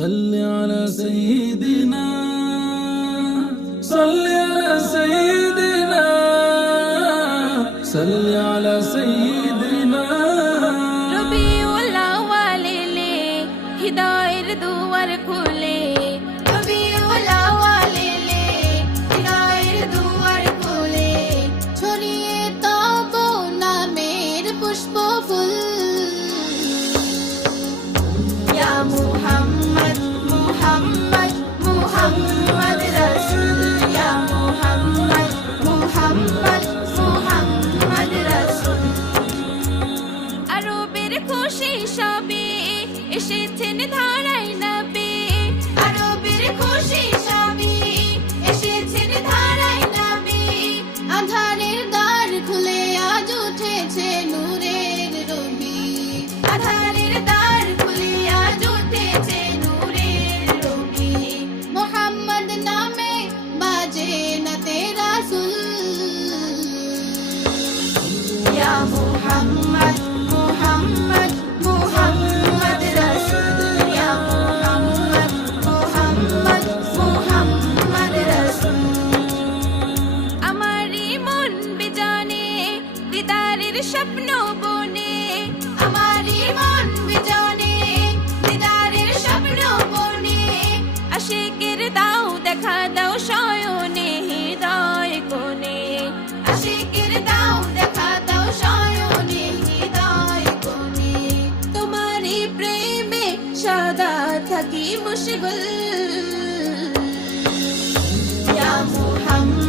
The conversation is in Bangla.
صل على سيدنا صل على سيدنا صل على سيدنا রবিউল আউয়াল এলে হৃদয়ের দুয়ার খুলে রবিউল আউয়াল এলে হৃদয়ের দুয়ার খুলে ছড়িয়ে তব নামের পুষ্প ফুল ইয়া মুহাম্মদ মুহাম্মদ মুহাম্মদ রাসূল ইয়া মুহাম্মদ মুহাম্মদ মুহাম্মদ রাসূল আরবের খুশি সবে এসেছেন ধারায় নবী আরবের খুশি সবে এসেছেন ধারায় নবী আঁধারের দ্বার খুলে আজ উঠেছে নূরের রবি আঁধারের দ্বার খুলে আজ উঠেছে নূরের রবি মুহাম্মদ নামে বাজে না তেরা সুল ইয়া মুহাম্মদ মুহাম্মদ মুহাম্মদ রাসূল ইয়া মুহাম্মদ মুহাম্মদ মুহাম্মদ রাসূল আমারি মন বিজানে দিদারের স্বপ্ন বনে আমারি মন বিজানে দিদারের স্বপ্ন বনে আশিকের দাও দেখা দাও শয়নে হৃদয় কোণে আশিকের দাও দেখা দাও শয়নে হৃদয় কোণে তোমারি প্রেমে সদা থাকি মুশগুল ইয়া মুহাম্মদ